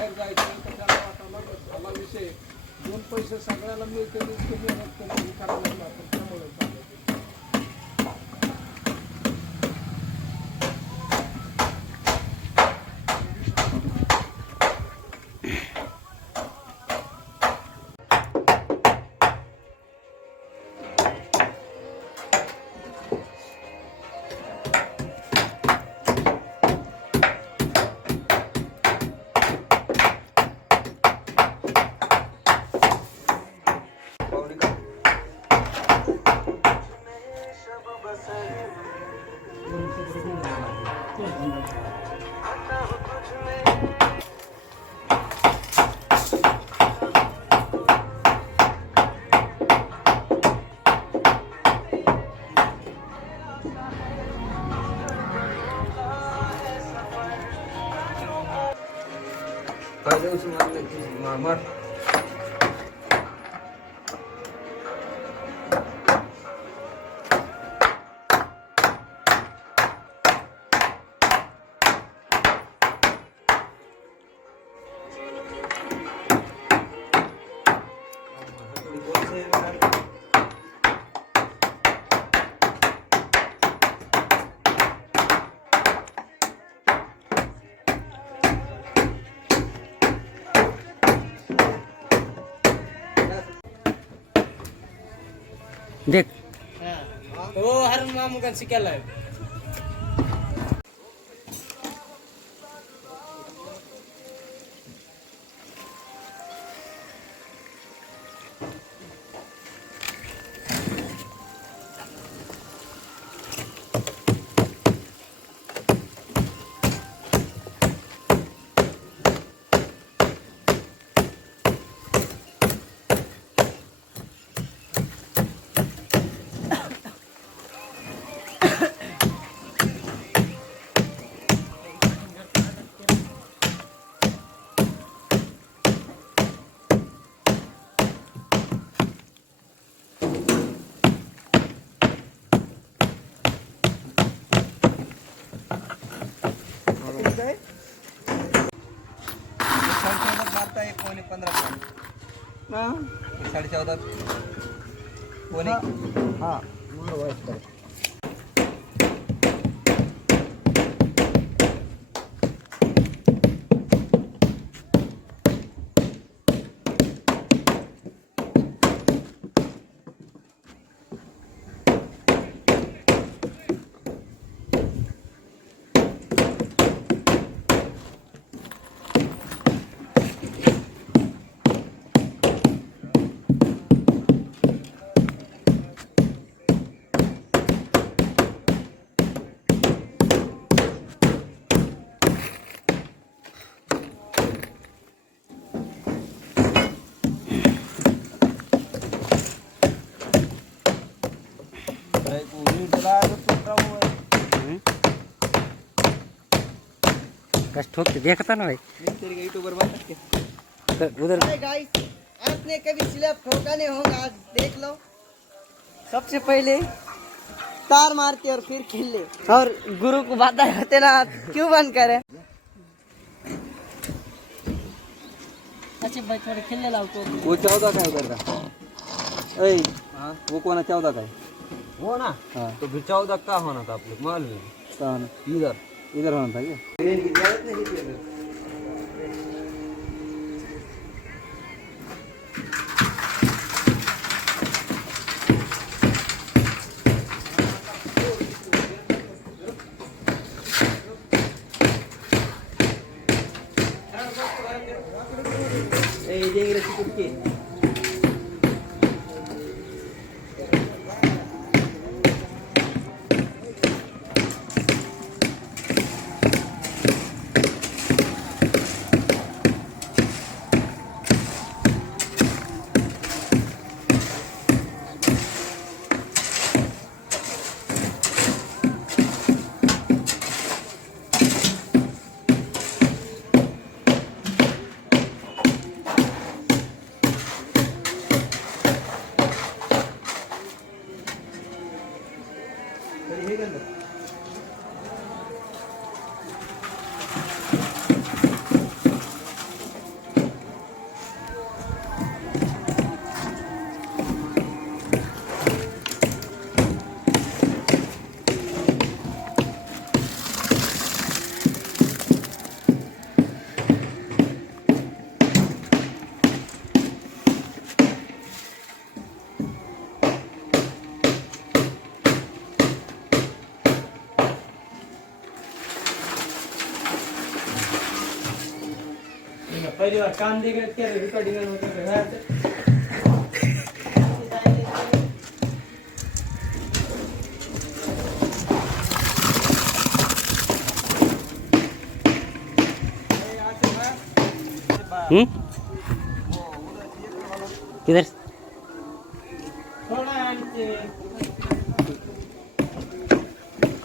बाहेर जायचं तर त्याला वाटायला झाला विषय 2 पैसे सगळ्याला मिळते इतकं मेहनत करून करायला लागलं आपण त्यामुळे चाललं. पहले उसमें मार देख तो हर मामू का शिकायला मारता 1.15 कोणी हाँ कस ठोकते देखता ना भाई यूट्यूबर बन सकते तो उधर गाइस आपने कभी स्लैब ठोका नहीं होगा आज देख लो सबसे पहले तार मारते और फिर खेल ले और गुरु को बाधा होते ना क्यों बंद करे अच्छा भाई थोड़े खेलने लाओ तो वो 14 का उधर का ए वो कौन 14 का है हो ना हाँ तो फिर 14 का होना था आप लोग मालूम है इधर इधर होना था क्या पहली बार काम देख रहे थे रिकॉर्डिंग होते किधर थोड़ा